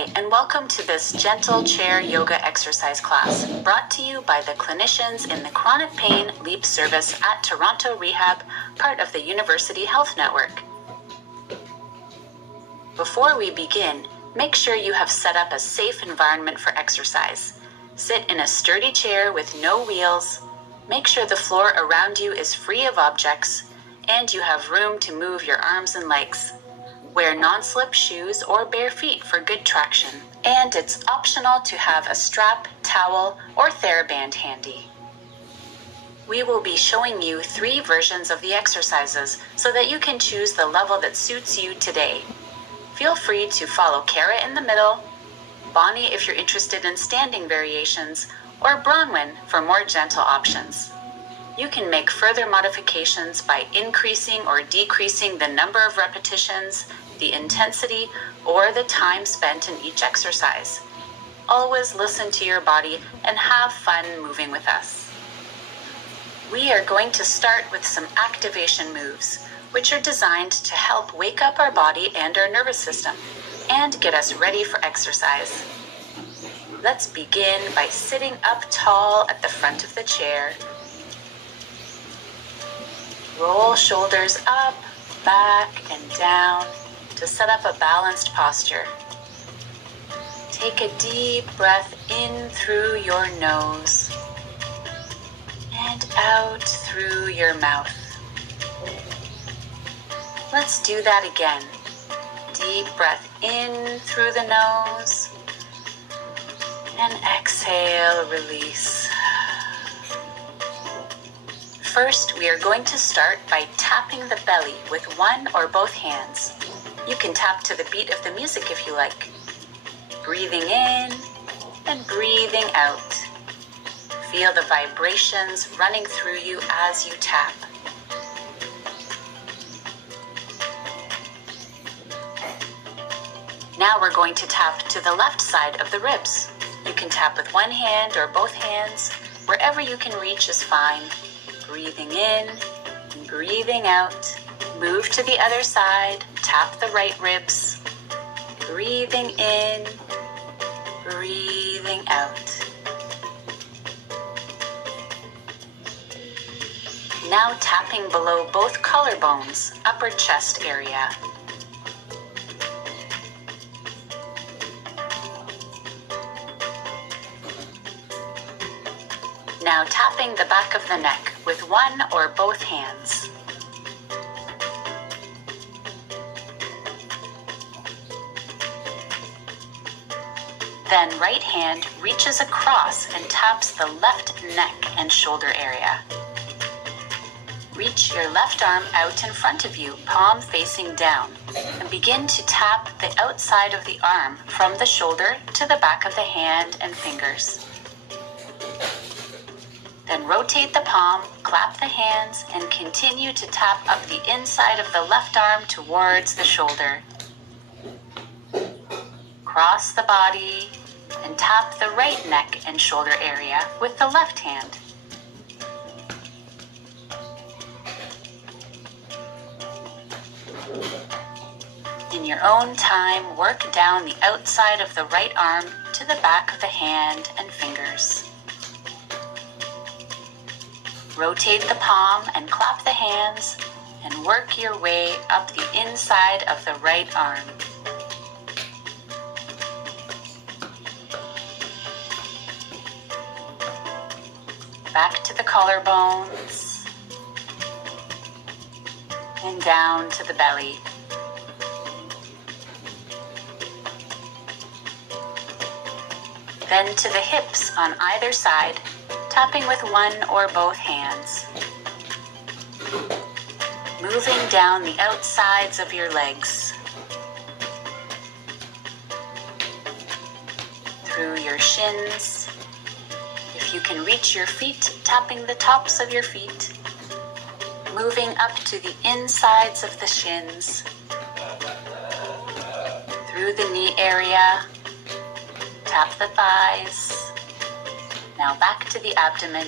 Hi, and welcome to this gentle chair yoga exercise class brought to you by the clinicians in the Chronic Pain LEAP service at Toronto Rehab, part of the University Health Network. Before we begin, make sure you have set up a safe environment for exercise. Sit in a sturdy chair with no wheels. Make sure the floor around you is free of objects, and you have room to move your arms and legs. Wear non-slip shoes or bare feet for good traction. And it's optional to have a strap, towel, or TheraBand handy. We will be showing you 3 versions of the exercises so that you can choose the level that suits you today. Feel free to follow Kara in the middle, Bonnie if you're interested in standing variations, or Bronwyn for more gentle options. You can make further modifications by increasing or decreasing the number of repetitions, the intensity, or the time spent in each exercise. Always listen to your body and have fun moving with us. We are going to start with some activation moves, which are designed to help wake up our body and our nervous system and get us ready for exercise. Let's begin by sitting up tall at the front of the chair. Roll shoulders up, back, and down to set up a balanced posture. Take a deep breath in through your nose and out through your mouth. Let's do that again. Deep breath in through the nose and exhale, release. First, we are going to start by tapping the belly with one or both hands. You can tap to the beat of the music if you like. Breathing in and breathing out. Feel the vibrations running through you as you tap. Now we're going to tap to the left side of the ribs. You can tap with one hand or both hands. Wherever you can reach is fine. Breathing in and breathing out. Move to the other side. Tap the right ribs. Breathing in, breathing out. Now tapping below both collarbones, upper chest area. Now tapping the back of the neck with one or both hands. Then right hand reaches across and taps the left neck and shoulder area. Reach your left arm out in front of you, palm facing down, and begin to tap the outside of the arm from the shoulder to the back of the hand and fingers. Then rotate the palm, clap the hands, and continue to tap up the inside of the left arm towards the shoulder. Cross the body and tap the right neck and shoulder area with the left hand. In your own time, work down the outside of the right arm to the back of the hand and fingers. Rotate the palm and clap the hands and work your way up the inside of the right arm. Back to the collarbones and down to the belly. Then to the hips on either side, tapping with one or both hands. Moving down the outsides of your legs. Through your shins. If you can reach your feet, tapping the tops of your feet. Moving up to the insides of the shins. Through the knee area. Tap the thighs. Now back to the abdomen,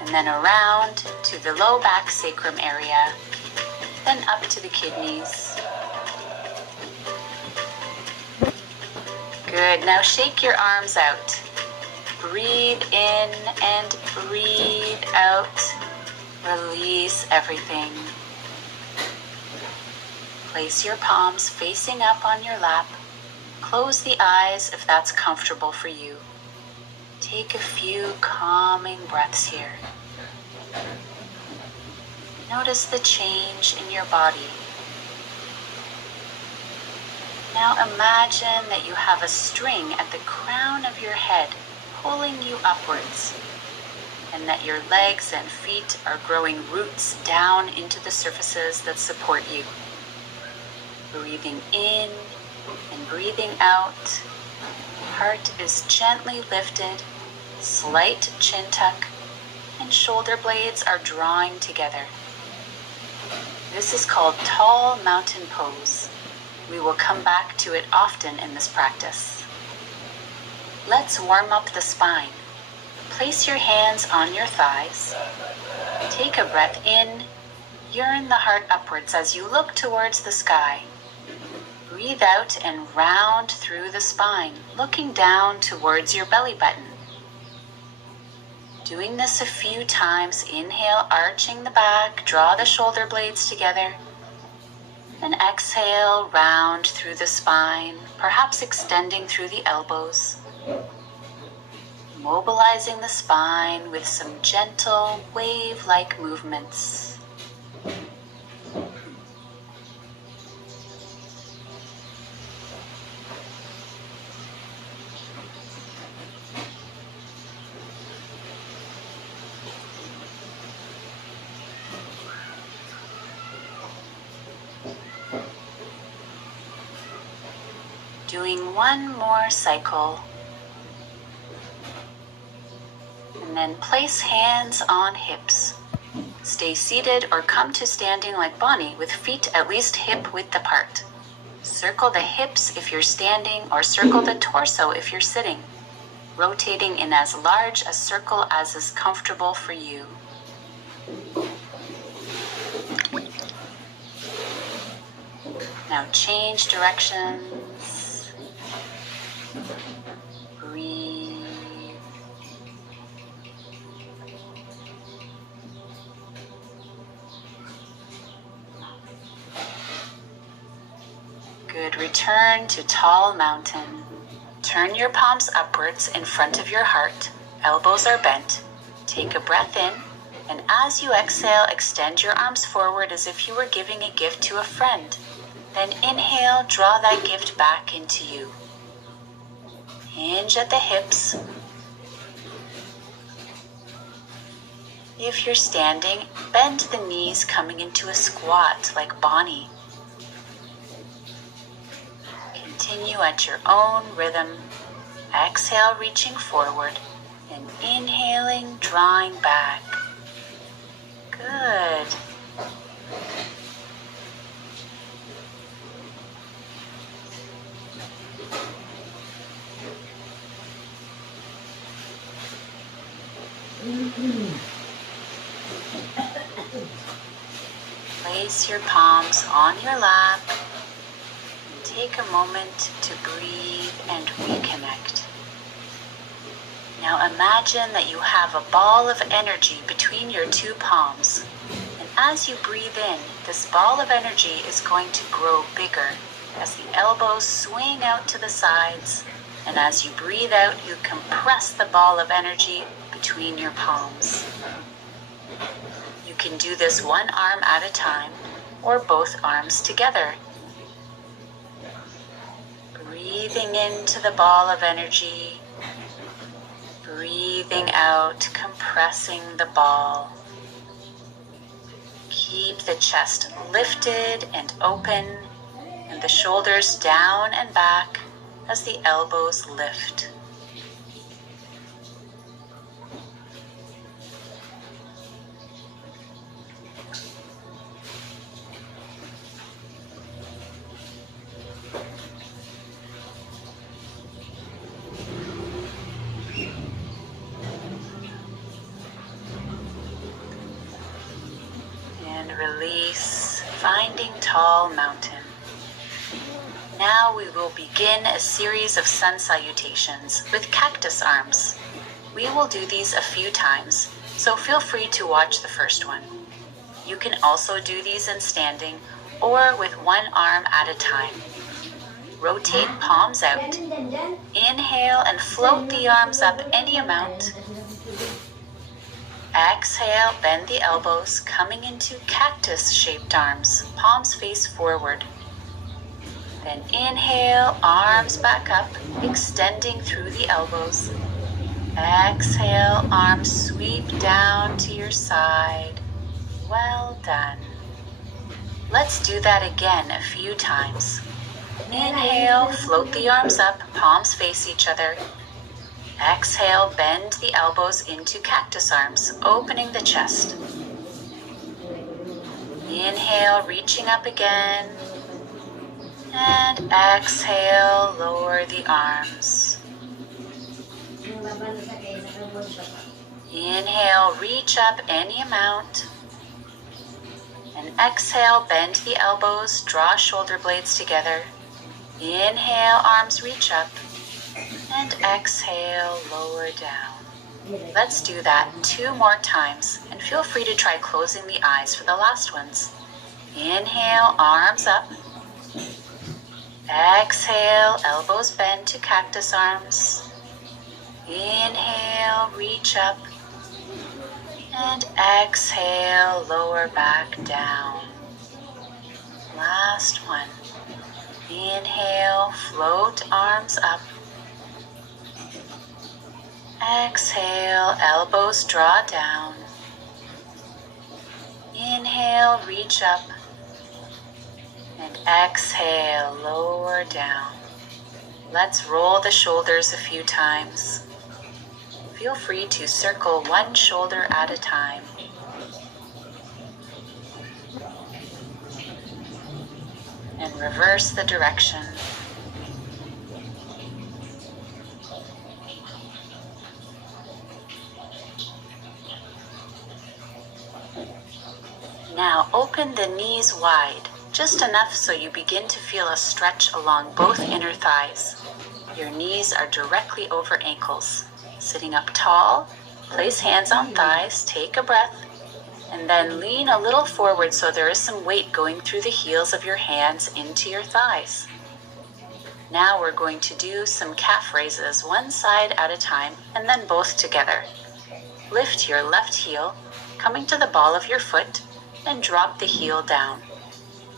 and then around to the low back sacrum area, then up to the kidneys, Good. Now shake your arms out. Breathe in and breathe out. Release everything. Place your palms facing up on your lap. Close the eyes if that's comfortable for you. Take a few calming breaths here. Notice the change in your body. Now imagine that you have a string at the crown of your head pulling you upwards, and that your legs and feet are growing roots down into the surfaces that support you. Breathing in and breathing out. Heart is gently lifted, slight chin tuck, and shoulder blades are drawing together. This is called tall mountain pose. We will come back to it often in this practice. Let's warm up the spine. Place your hands on your thighs. Take a breath in. Yearn the heart upwards as you look towards the sky. Breathe out and round through the spine, looking down towards your belly button. Doing this a few times, inhale, arching the back, draw the shoulder blades together. Then exhale, round through the spine, perhaps extending through the elbows. Mobilizing the spine with some gentle, wave-like movements. Doing one more cycle. And then place hands on hips. Stay seated or come to standing like Bonnie with feet at least hip width apart. Circle the hips if you're standing or circle the torso if you're sitting, rotating in as large a circle as is comfortable for you. Now change directions. Breathe. Good. Return to tall mountain. Turn your palms upwards in front of your heart. Elbows are bent. Take a breath in, and as you exhale, extend your arms forward as if you were giving a gift to a friend. Then inhale, draw that gift back into you. Hinge at the hips. If you're standing, bend the knees coming into a squat like Bonnie. Continue at your own rhythm. Exhale, reaching forward, and inhaling, drawing back. Good. Place your palms on your lap. Take a moment to breathe and reconnect. Now imagine that you have a ball of energy between your two palms. And as you breathe in, this ball of energy is going to grow bigger as the elbows swing out to the sides. And as you breathe out, you compress the ball of energy between your palms. You can do this one arm at a time or both arms together. Breathing into the ball of energy, breathing out, compressing the ball. Keep the chest lifted and open, and the shoulders down and back as the elbows lift. Release, finding tall mountain. Now we will begin a series of sun salutations with cactus arms. We will do these a few times, so feel free to watch the first one. You can also do these in standing or with one arm at a time. Rotate palms out. Inhale and float the arms up any amount. Exhale, bend the elbows, coming into cactus-shaped arms, palms face forward. Then inhale, arms back up, extending through the elbows. Exhale, arms sweep down to your side. Well done. Let's do that again a few times. Inhale, float the arms up, palms face each other. Exhale, bend the elbows into cactus arms, opening the chest. Inhale, reaching up again. And exhale, lower the arms. Inhale, reach up any amount. And exhale, bend the elbows, draw shoulder blades together. Inhale, arms reach up. And exhale, lower down. Let's do that 2 more times, and feel free to try closing the eyes for the last ones. Inhale, arms up. Exhale, elbows bend to cactus arms. Inhale, reach up. And exhale, lower back down. Last one. Inhale, float arms up. Exhale, elbows draw down. Inhale, reach up. And exhale, lower down. Let's roll the shoulders a few times. Feel free to circle one shoulder at a time. And reverse the direction. Now open the knees wide, just enough so you begin to feel a stretch along both inner thighs. Your knees are directly over ankles. Sitting up tall, place hands on thighs, take a breath, and then lean a little forward so there is some weight going through the heels of your hands into your thighs. Now we're going to do some calf raises, one side at a time, and then both together. Lift your left heel, coming to the ball of your foot, and drop the heel down.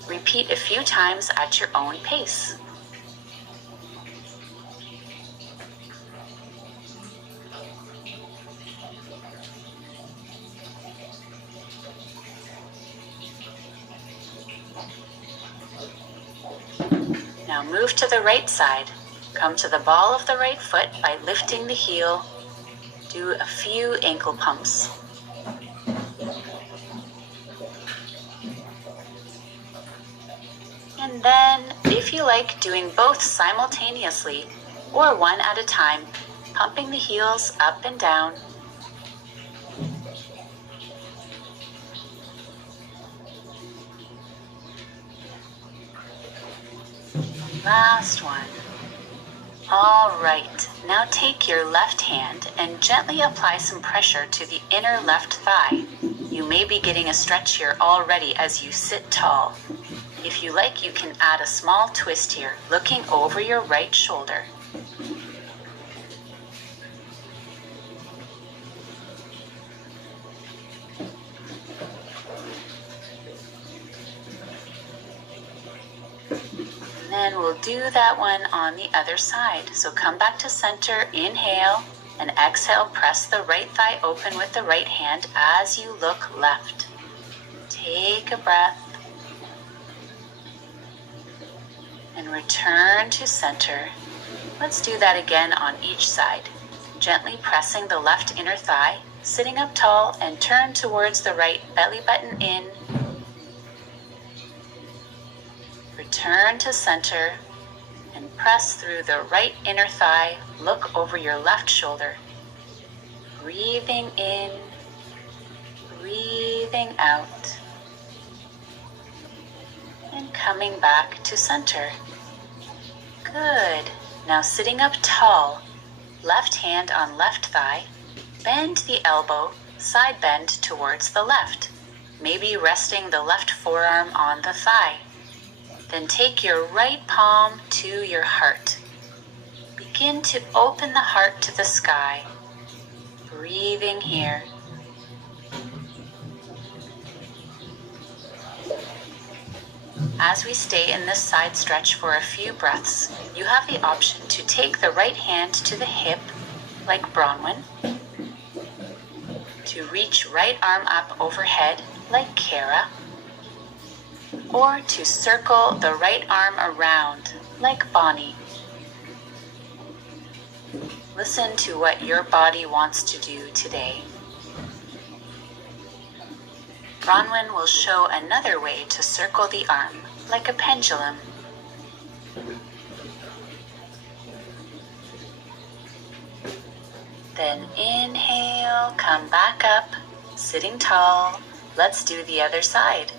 Repeat a few times at your own pace. Now move to the right side. Come to the ball of the right foot by lifting the heel. Do a few ankle pumps. And then, if you like, doing both simultaneously or one at a time, pumping the heels up and down. Last one. All right, now take your left hand and gently apply some pressure to the inner left thigh. You may be getting a stretch here already as you sit tall. If you like, you can add a small twist here, looking over your right shoulder. And then we'll do that one on the other side. So come back to center, inhale, and exhale, press the right thigh open with the right hand as you look left. Take a breath. And return to center. Let's do that again on each side. Gently pressing the left inner thigh, sitting up tall, and turn towards the right, belly button in. Return to center and press through the right inner thigh, look over your left shoulder. Breathing in, breathing out. And coming back to center. Good. Now sitting up tall, left hand on left thigh, bend the elbow, side bend towards the left, maybe resting the left forearm on the thigh. Then take your right palm to your heart. Begin to open the heart to the sky, breathing here. As we stay in this side stretch for a few breaths, you have the option to take the right hand to the hip, like Bronwyn, to reach right arm up overhead, like Kara, or to circle the right arm around, like Bonnie. Listen to what your body wants to do today. Bronwyn will show another way to circle the arm, like a pendulum. Then inhale, come back up, sitting tall. Let's do the other side.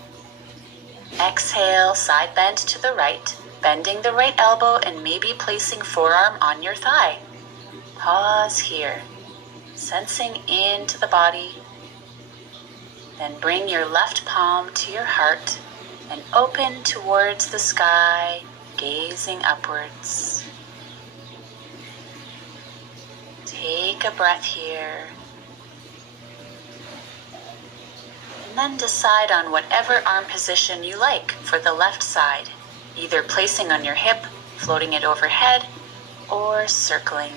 Exhale, side bend to the right, bending the right elbow and maybe placing forearm on your thigh. Pause here, sensing into the body. Then bring your left palm to your heart and open towards the sky, gazing upwards. Take a breath here. And then decide on whatever arm position you like for the left side, either placing on your hip, floating it overhead, or circling.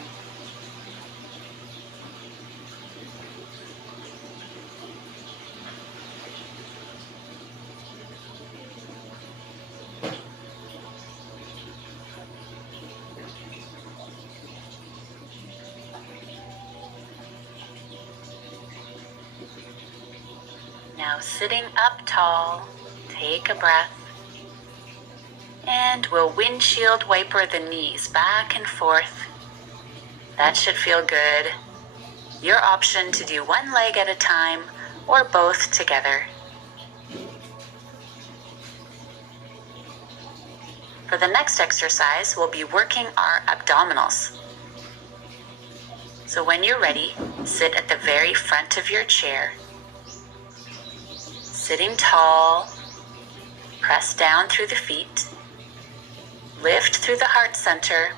Now sitting up tall, take a breath, and we'll windshield wiper the knees back and forth. That should feel good. Your option to do one leg at a time or both together. For the next exercise, we'll be working our abdominals. So when you're ready, sit at the very front of your chair. Sitting tall, press down through the feet, lift through the heart center,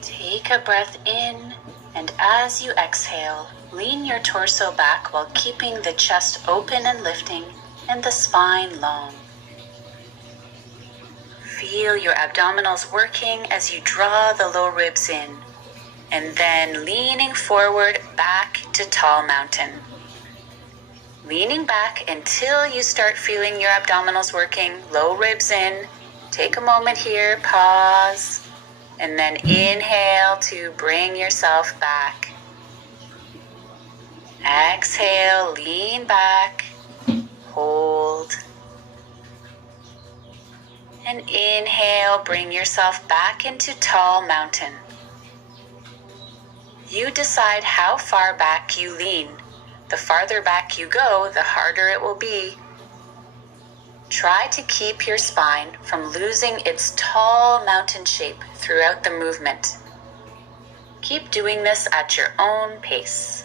take a breath in, and as you exhale, lean your torso back while keeping the chest open and lifting and the spine long. Feel your abdominals working as you draw the low ribs in, and then leaning forward back to tall mountain. Leaning back until you start feeling your abdominals working, low ribs in. Take a moment here, pause, and then inhale to bring yourself back. Exhale, lean back, hold. And inhale, bring yourself back into tall mountain. You decide how far back you lean. The farther back you go, the harder it will be. Try to keep your spine from losing its tall mountain shape throughout the movement. Keep doing this at your own pace.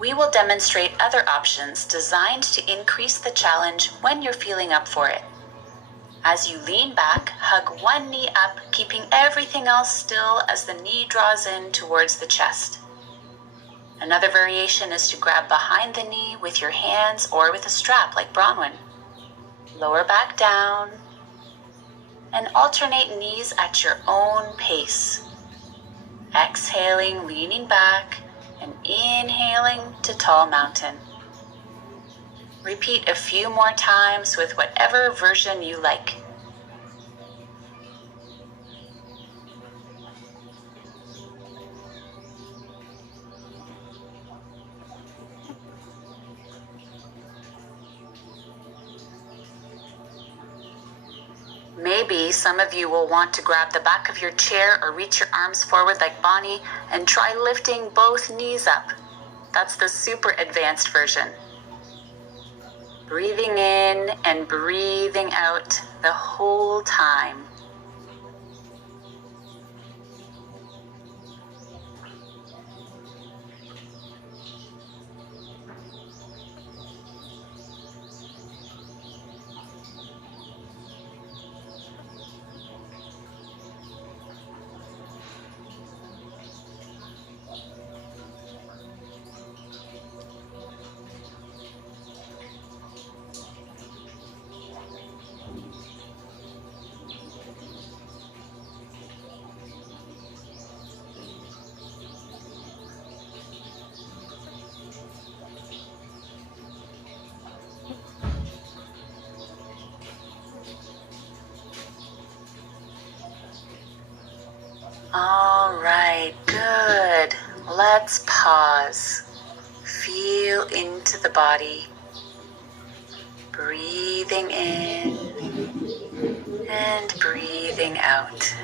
We will demonstrate other options designed to increase the challenge when you're feeling up for it. As you lean back, hug one knee up, keeping everything else still as the knee draws in towards the chest. Another variation is to grab behind the knee with your hands or with a strap like Bronwyn. Lower back down and alternate knees at your own pace. Exhaling, leaning back, and inhaling to tall mountain. Repeat a few more times with whatever version you like. Maybe some of you will want to grab the back of your chair or reach your arms forward like Bonnie and try lifting both knees up. That's the super advanced version. Breathing in and breathing out the whole time. All right, good. Let's pause. Feel into the body. Breathing in and breathing out.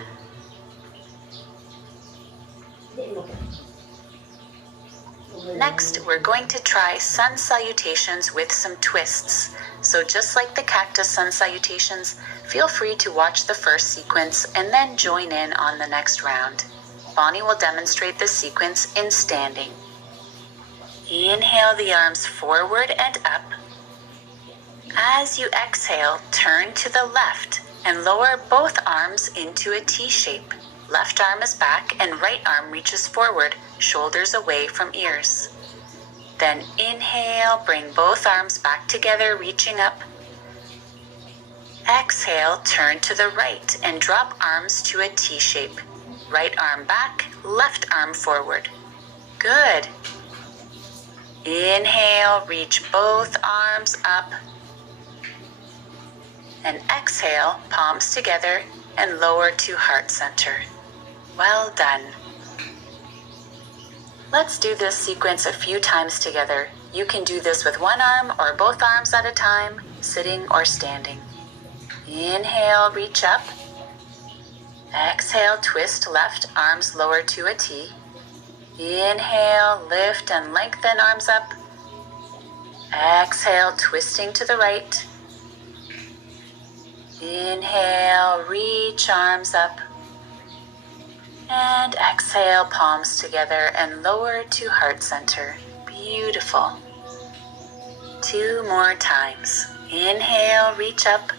Next, we're going to try sun salutations with some twists. So just like the cactus sun salutations, feel free to watch the first sequence and then join in on the next round. Bonnie will demonstrate this sequence in standing. Inhale the arms forward and up. As you exhale, turn to the left and lower both arms into a T shape. Left arm is back and right arm reaches forward, shoulders away from ears. Then inhale, bring both arms back together, reaching up. Exhale, turn to the right and drop arms to a T shape. Right arm back, left arm forward. Good. Inhale, reach both arms up. And exhale, palms together and lower to heart center. Well done. Let's do this sequence a few times together. You can do this with one arm or both arms at a time, sitting or standing. Inhale, reach up. Exhale, twist left, arms lower to a T. Inhale, lift and lengthen arms up. Exhale, twisting to the right. Inhale, reach arms up. And exhale, palms together and lower to heart center. Beautiful. 2 more times. Inhale, reach up.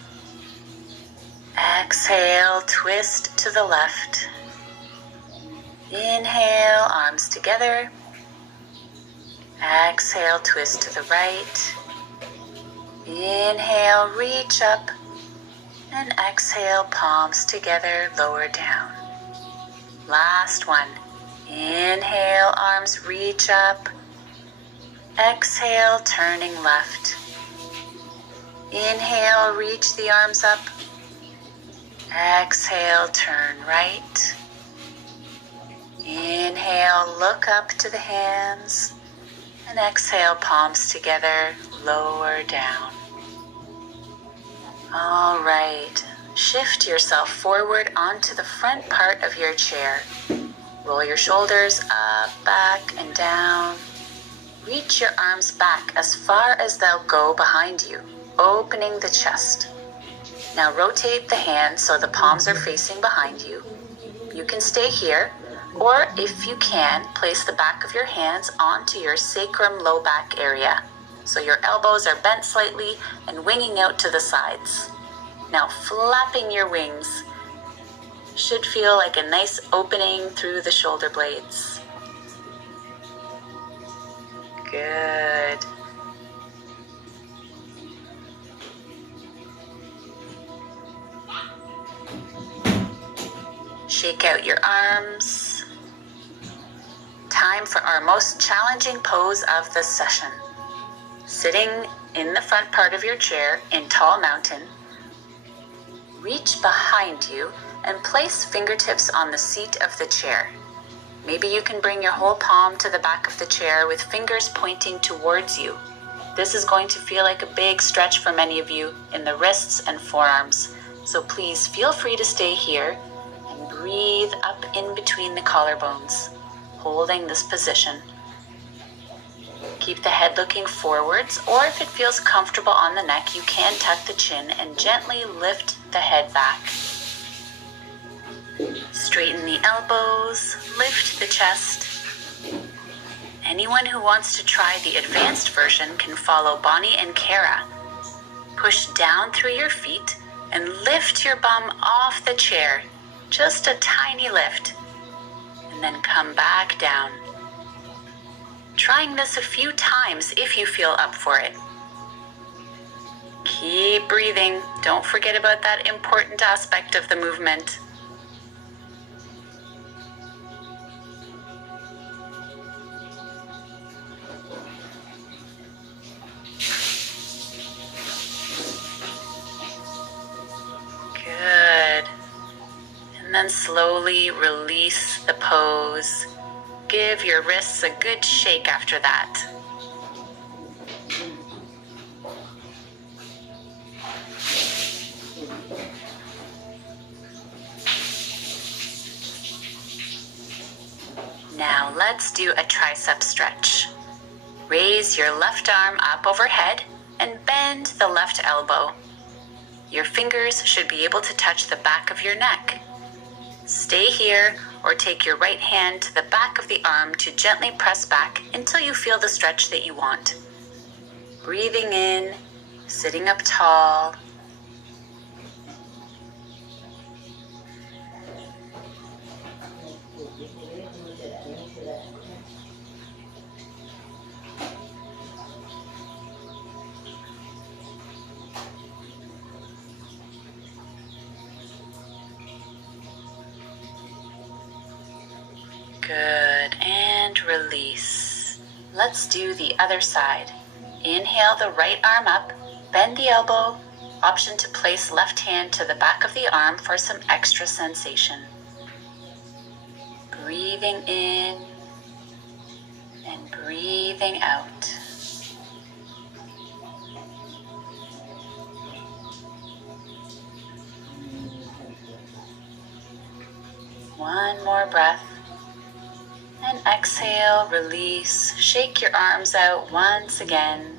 Exhale, twist to the left. Inhale, arms together. Exhale, twist to the right. Inhale, reach up. And exhale, palms together, lower down. Last one. Inhale, arms reach up. Exhale, turning left. Inhale, reach the arms up. Exhale, turn right. Inhale, look up to the hands. And exhale, palms together, lower down. All right. Shift yourself forward onto the front part of your chair. Roll your shoulders up, back, and down. Reach your arms back as far as they'll go behind you, opening the chest. Now rotate the hands so the palms are facing behind you. You can stay here, or if you can, place the back of your hands onto your sacrum low back area, so your elbows are bent slightly and winging out to the sides. Now flapping your wings should feel like a nice opening through the shoulder blades. Good. Shake out your arms. Time for our most challenging pose of the session. Sitting in the front part of your chair in tall mountain, reach behind you and place fingertips on the seat of the chair. Maybe you can bring your whole palm to the back of the chair with fingers pointing towards you. This is going to feel like a big stretch for many of you in the wrists and forearms. So please feel free to stay here and breathe up in between the collarbones, holding this position. Keep the head looking forwards, or if it feels comfortable on the neck, you can tuck the chin and gently lift the head back. Straighten the elbows, lift the chest. Anyone who wants to try the advanced version can follow Bonnie and Kara. Push down through your feet and lift your bum off the chair. Just a tiny lift. And then come back down. Trying this a few times if you feel up for it. Keep breathing. Don't forget about that important aspect of the movement. Good. And then slowly release the pose. Give your wrists a good shake after that. Now let's do a tricep stretch. Raise your left arm up overhead and bend the left elbow. Your fingers should be able to touch the back of your neck. Stay here or take your right hand to the back of the arm to gently press back until you feel the stretch that you want. Breathing in, sitting up tall. Good, and release. Let's do the other side. Inhale the right arm up, bend the elbow, option to place left hand to the back of the arm for some extra sensation. Breathing in and breathing out. One more breath. And exhale, release, shake your arms out once again.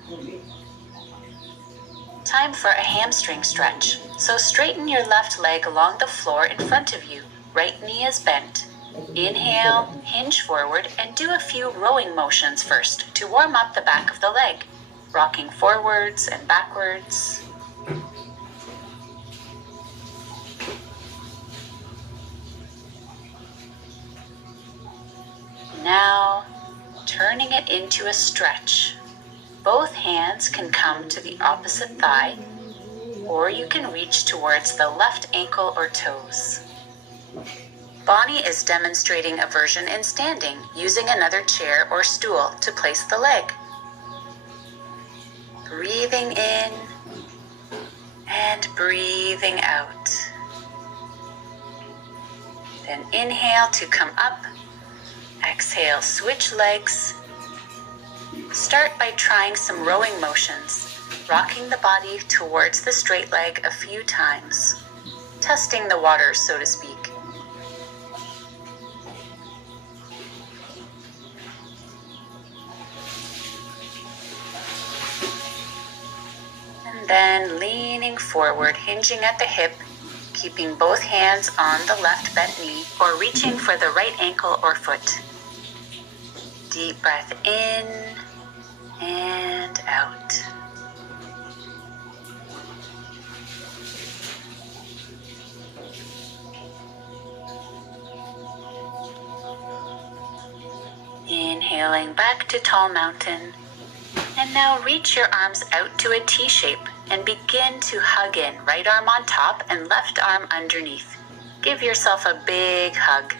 Time for a hamstring stretch. So straighten your left leg along the floor in front of you. Right knee is bent. Inhale, hinge forward, and do a few rowing motions first to warm up the back of the leg, rocking forwards and backwards. Now, turning it into a stretch. Both hands can come to the opposite thigh, or you can reach towards the left ankle or toes. Bonnie is demonstrating a version in standing, using another chair or stool to place the leg. Breathing in and breathing out. Then inhale to come up. Exhale, switch legs. Start by trying some rowing motions, rocking the body towards the straight leg a few times, testing the water, so to speak. And then leaning forward, hinging at the hip, keeping both hands on the left bent knee or reaching for the right ankle or foot. Deep breath in and out. Inhaling back to tall mountain. And now reach your arms out to a T shape and begin to hug in, right arm on top and left arm underneath. Give yourself a big hug.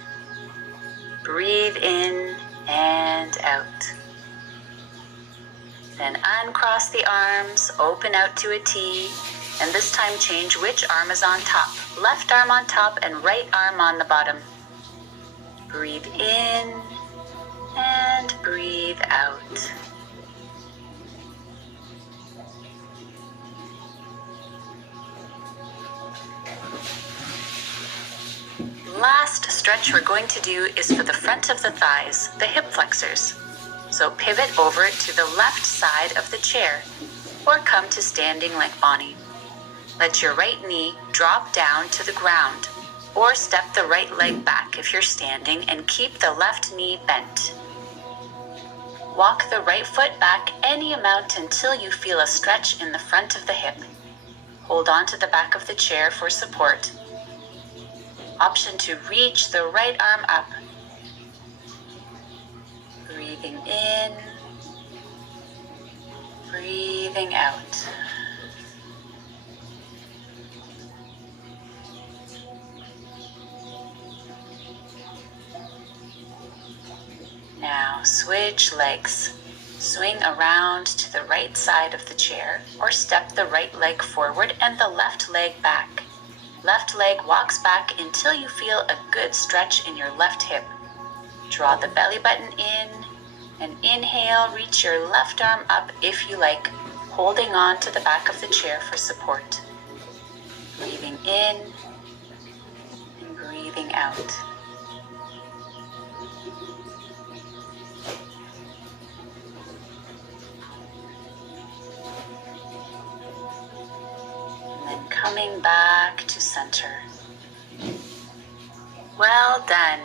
Breathe in and out. Then uncross the arms, open out to a T, and this time change which arm is on top. Left arm on top and right arm on the bottom. Breathe in and breathe out. last stretch we're going to do is for the front of the thighs, the hip flexors. So pivot over to the left side of the chair or come to standing like Bonnie. Let your right knee drop down to the ground or step the right leg back if you're standing and keep the left knee bent. Walk the right foot back any amount until you feel a stretch in the front of the hip. Hold on to the back of the chair for support. Option to reach the right arm up. Breathing in, breathing out. Now switch legs. Swing around to the right side of the chair or step the right leg forward and the left leg back. Left leg walks back until you feel a good stretch in your left hip. Draw the belly button in and inhale, reach your left arm up if you like, holding on to the back of the chair for support. Breathing in and breathing out. Coming back to center. Well done.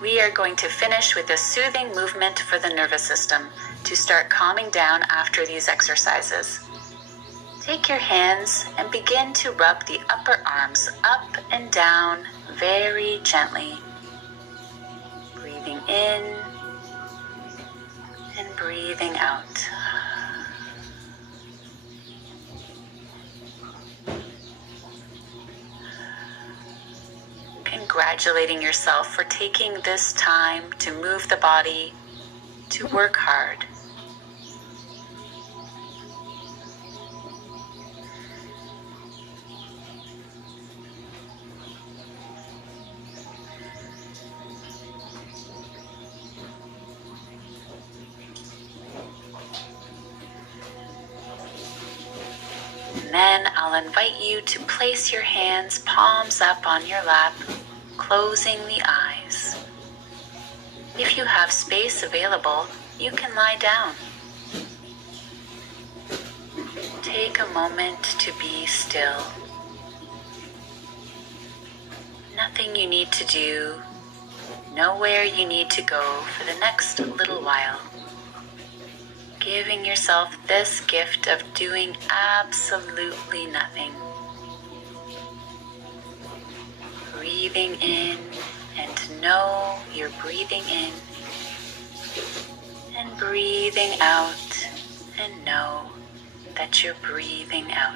We are going to finish with a soothing movement for the nervous system to start calming down after these exercises. Take your hands and begin to rub the upper arms up and down very gently. Breathing in and breathing out. Congratulating yourself for taking this time to move the body, to work hard. And then I'll invite you to place your hands palms up on your lap, closing the eyes. If you have space available, you can lie down. Take a moment to be still. Nothing you need to do, nowhere you need to go for the next little while. Giving yourself this gift of doing absolutely nothing. Breathing in and know you're breathing in, and breathing out and know that you're breathing out.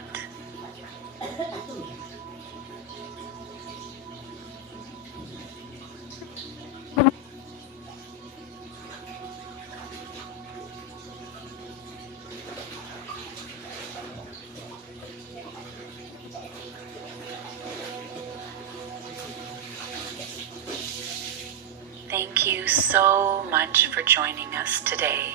Thank you so much for joining us today.